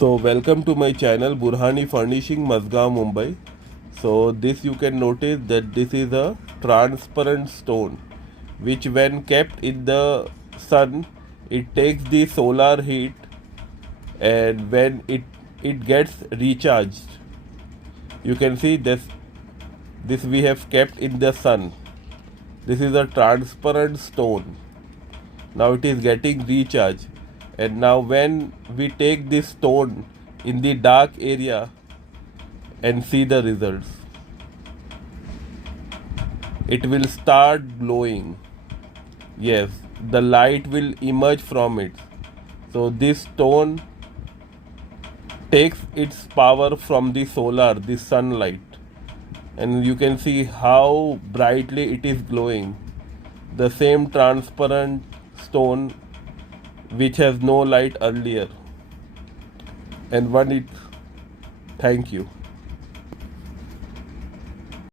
So welcome to my channel Burhani Furnishing Mazgaon Mumbai. So this you can notice that this is a transparent stone which when kept in the sun it takes the solar heat, and when it gets recharged, you can see this we have kept in the sun. This is a transparent stone. Now it is getting recharged, and now when we take this stone in the dark area and see the results, it will start glowing. Yes, the light will emerge from it. So this stone takes its power from the solar, the sunlight, and you can see how brightly it is glowing. The same transparent stone which has no light earlier. And one it, thank you.